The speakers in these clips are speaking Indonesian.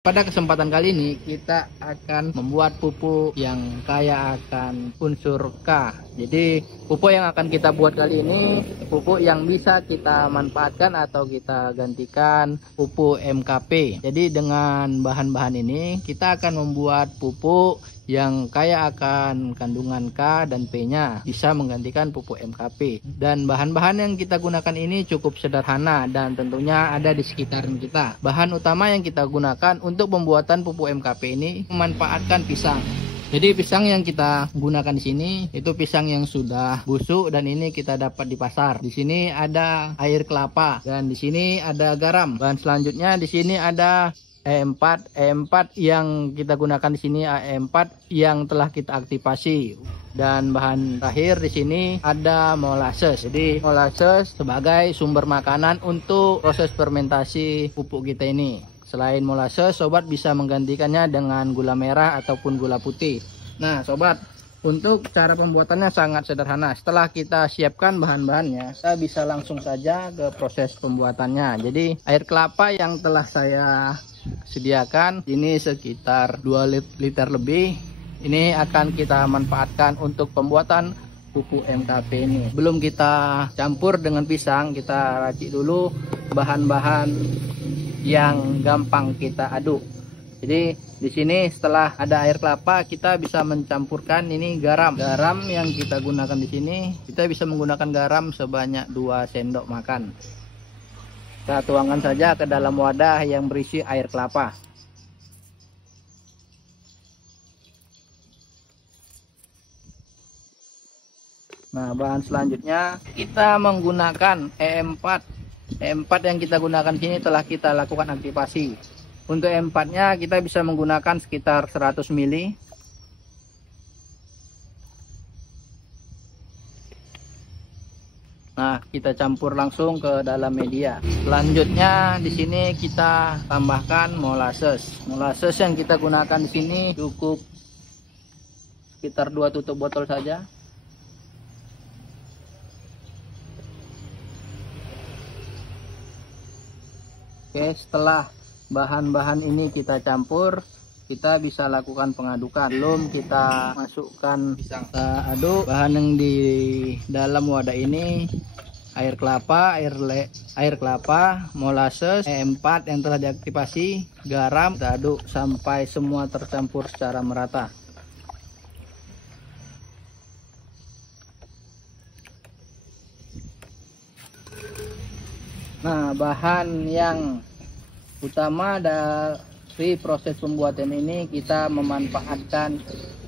Pada kesempatan kali ini kita akan membuat pupuk yang kaya akan unsur K. Jadi pupuk yang akan kita buat kali ini pupuk yang bisa kita manfaatkan atau kita gantikan pupuk MKP. Jadi dengan bahan-bahan ini kita akan membuat pupuk yang kaya akan kandungan K dan P-nya, bisa menggantikan pupuk MKP. Dan bahan-bahan yang kita gunakan ini cukup sederhana dan tentunya ada di sekitaran kita. Bahan utama yang kita gunakan untuk pembuatan pupuk MKP ini memanfaatkan pisang. Jadi pisang yang kita gunakan di sini itu pisang yang sudah busuk dan ini kita dapat di pasar. Di sini ada air kelapa dan di sini ada garam. Bahan selanjutnya di sini ada E4 yang kita gunakan di sini E4 yang telah kita aktifasi, dan bahan terakhir di sini ada molasses. Jadi molasses sebagai sumber makanan untuk proses fermentasi pupuk kita ini. Selain molasses, sobat bisa menggantikannya dengan gula merah ataupun gula putih. Nah sobat, untuk cara pembuatannya sangat sederhana. Setelah kita siapkan bahan-bahannya, kita bisa langsung saja ke proses pembuatannya. Jadi air kelapa yang telah saya sediakan ini sekitar 2 liter lebih. Ini akan kita manfaatkan untuk pembuatan pupuk MKP ini. Belum kita campur dengan pisang, kita racik dulu bahan-bahan yang gampang kita aduk. Jadi di sini setelah ada air kelapa, kita bisa mencampurkan ini garam. Garam yang kita gunakan di sini, kita bisa menggunakan garam sebanyak 2 sendok makan. Kita tuangkan saja ke dalam wadah yang berisi air kelapa. Nah, bahan selanjutnya kita menggunakan E4. E4 yang kita gunakan di sini telah kita lakukan aktifasi. Untuk E4-nya kita bisa menggunakan sekitar 100 ml. Nah, kita campur langsung ke dalam media. Selanjutnya di sini kita tambahkan molasses. Molasses yang kita gunakan di sini cukup sekitar 2 tutup botol saja. Oke, setelah bahan-bahan ini kita campur, kita bisa lakukan pengadukan. Belum kita masukkan pisang. Kita aduk bahan yang di dalam wadah ini, air kelapa, air kelapa, molasses, E4 yang telah diaktifasi, garam. Kita aduk sampai semua tercampur secara merata. Nah, bahan yang utama dari proses pembuatan ini kita memanfaatkan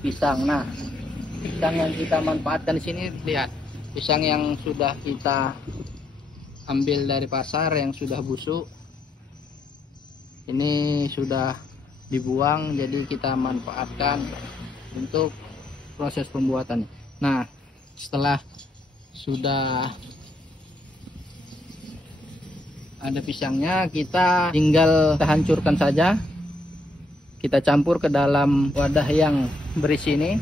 pisang. Nah, pisang yang kita manfaatkan di sini, lihat, pisang yang sudah kita ambil dari pasar yang sudah busuk. Ini sudah dibuang, jadi kita manfaatkan untuk proses pembuatan. Nah, setelah sudah ada pisangnya, kita tinggal hancurkan saja. Kita campur ke dalam wadah yang berisi ini.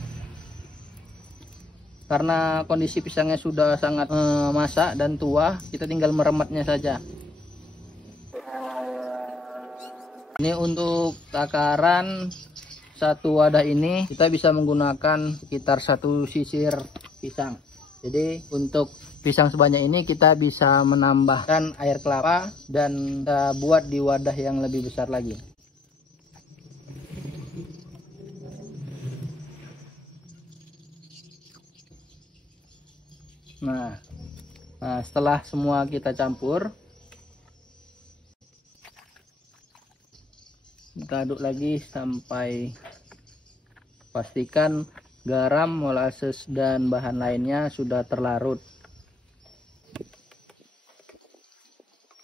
Karena kondisi pisangnya sudah sangat masak dan tua, kita tinggal merematnya saja. Ini untuk takaran satu wadah ini kita bisa menggunakan sekitar 1 sisir pisang. Jadi untuk pisang sebanyak ini kita bisa menambahkan air kelapa dan kita buat di wadah yang lebih besar lagi. Nah, setelah semua kita campur, kita aduk lagi sampai pastikan garam, molasses dan bahan lainnya sudah terlarut.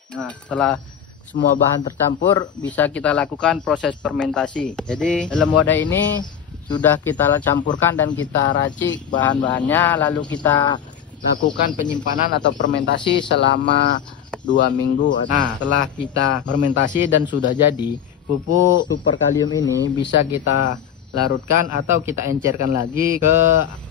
Nah, setelah semua bahan tercampur, bisa kita lakukan proses fermentasi. Jadi dalam wadah ini sudah kita campurkan dan kita racik bahan-bahannya, lalu kita lakukan penyimpanan atau fermentasi selama 2 minggu. Nah, setelah kita fermentasi dan sudah jadi, pupuk super kalium ini bisa kita larutkan atau kita encerkan lagi ke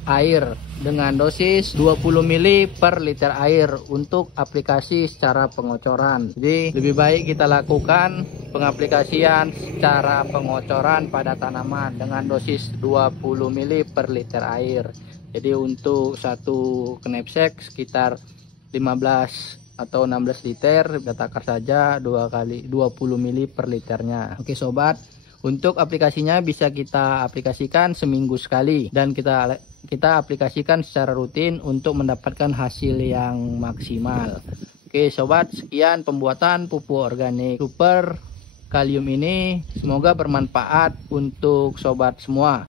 air dengan dosis 20 ml per liter air untuk aplikasi secara pengocoran. Jadi lebih baik kita lakukan pengaplikasian secara pengocoran pada tanaman dengan dosis 20 ml per liter air. Jadi untuk satu knapsack sekitar 15 atau 16 liter, kita takar saja 2 kali 20 ml per liternya. Oke sobat, untuk aplikasinya bisa kita aplikasikan seminggu sekali dan kita aplikasikan secara rutin untuk mendapatkan hasil yang maksimal. Oke sobat, sekian pembuatan pupuk organik super kalium ini, semoga bermanfaat untuk sobat semua.